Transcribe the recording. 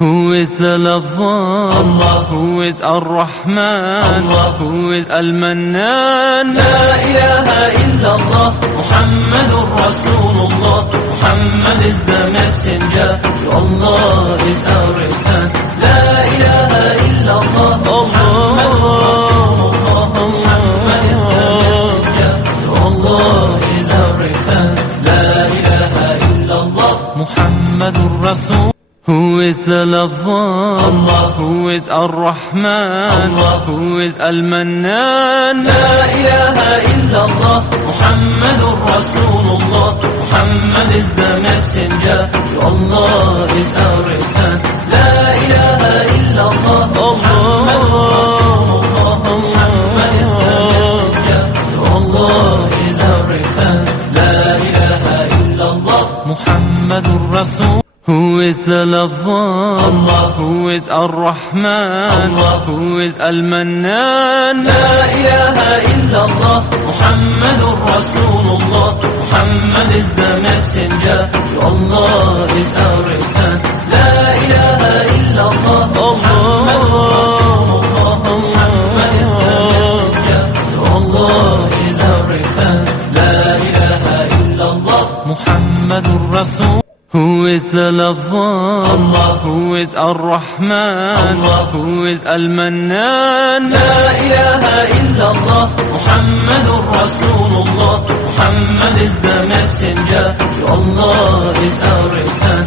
Who is the lover? Allah. Who is Ar-Rahman? Allah. Who is Al-Mannan? La ilaha illallah, Muhammadur Rasulullah. Muhammad is the messenger, to Allah is our return. La ilaha illallah, Muhammadur Rasulullah. Muhammad is the messenger, to Allah is our return. La ilaha illallah, Muhammadur Rasul. Who is the lover? Allah. Who is Ar-Rahman? Allah. Who is Al-Mannan? La ilaha illallah, Muhammadur Rasulullah. Muhammad is the messenger, to Allah is our return. La ilaha illallah, Muhammadur Rasulullah. Muhammad is the messenger, to Allah is our return. La ilaha illallah, Muhammadur Rasul. Who is the lover? Allah. Who is Ar-Rahman? Allah. Who is Al-Mannan? La ilaha illallah, Muhammadur Rasulullah. Muhammad is the messenger, to Allah is our return. La ilaha illallah, Muhammadur Rasulullah. Muhammad is the messenger, to Allah is our return. La ilaha illallah, Muhammadur Rasul. Who is the lover? Allah. Who is Ar-Rahman? Allah. Who is Al-Mannan? La ilaha illallah, Muhammadur Rasulullah. Muhammad is the messenger, to Allah is our return.